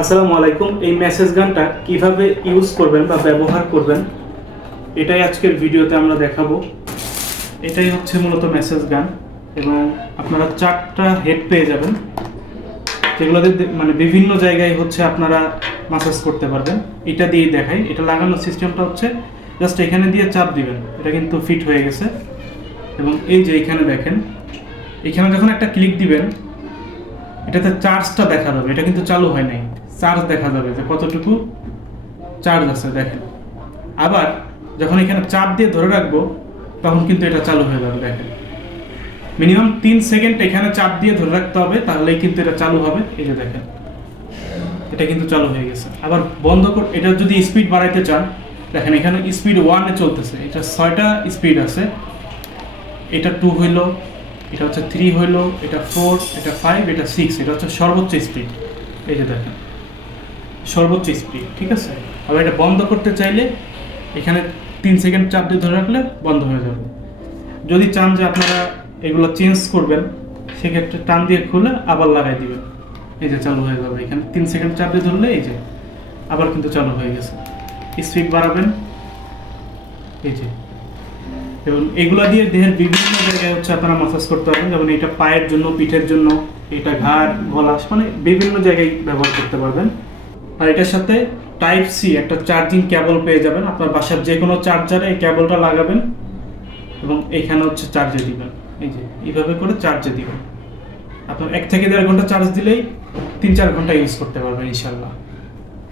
আসসালামু আলাইকুম। এই মেসেজ গানটা কিভাবে ইউজ করবেন বা ব্যবহার করবেন এটাই আজকের ভিডিওতে আমরা দেখাবো। এটাই হচ্ছে মূলত মেসেজ গান এবং আপনারা 4টা হেড পেয়ে যাবেন, যেগুলোতে মানে বিভিন্ন জায়গায় হচ্ছে আপনারা মাসাজ করতে পারবেন। এটা দিয়েই দেখাই। এটা লাগানোর সিস্টেমটা হচ্ছে জাস্ট এখানে দিয়ে চাপ দিবেন, এটা কিন্তু ফিট হয়ে গেছে। এবং এই যে এখানে দেখেন, এখানে যখন একটা ক্লিক দিবেন এটাতে চার্জটা দেখা যাবে। এটা কিন্তু চালু হয় নাই, চার্জ দেখা যাবে যে কতটুকু চার্জ আছে দেখেন। আবার যখন এখানে চাপ দিয়ে ধরে রাখবো তখন কিন্তু এটা চালু হয়ে যাবে। দেখেন, মিনিমাম 3 সেকেন্ড এখানে চাপ দিয়ে ধরে রাখতে হবে, তাহলেই কিন্তু এটা চালু হবে। এই যে দেখেন, এটা কিন্তু চালু হয়ে গেছে। আবার বন্ধ করে এটা যদি স্পিড বাড়াইতে চান, দেখেন এখানে স্পিড 1-এ চলতেছে। এটা 6টা স্পিড আছে। এটা 2 হইলো, এটা হচ্ছে 3 হইলো, এটা 4, এটা 5, এটা 6, এটা হচ্ছে সর্বোচ্চ স্পিড। এই যে দেখেন, সর্বোচ্চ স্পিড, ঠিক আছে। আবার এটা বন্ধ করতে চাইলে এখানে 3 সেকেন্ড চাপ দিয়ে ধরে রাখলে বন্ধ হয়ে যাবে। যদি চান যে আপনারা এগুলো চেঞ্জ করবেন, সেক্ষেত্রে টান দিয়ে খুলে আবার লাগাই দিবেন। এই যে চালু হয়ে যাবে। এখানে 3 সেকেন্ড চাপ দিয়ে ধরলে এই যে আবার কিন্তু চালু হয়ে গেছে। স্পিড বাড়াবেন, এই যে। এবং এগুলা দিয়ে দেহের বিভিন্ন জায়গায় হচ্ছে আপনারা মাসাজ করতে পারবেন। যেমন এটা পায়ের জন্য, পিঠের জন্য, এটা ঘাড়, গলা, মানে বিভিন্ন জায়গায় ব্যবহার করতে পারবেন। আর এটার সাথে টাইপ সি একটা চার্জিং কেবল পেয়ে যাবেন। আপনার বাসার যে কোনো চার্জারে এই কেবলটা লাগাবেন এবং এইখানে হচ্ছে চার্জে দিবেন। এই যে এইভাবে করে চার্জে দিবেন। আপনার 1 থেকে 1.5 ঘন্টা চার্জ দিলেই 3-4 ঘন্টা ইউজ করতে পারবেন ইনশাল্লাহ।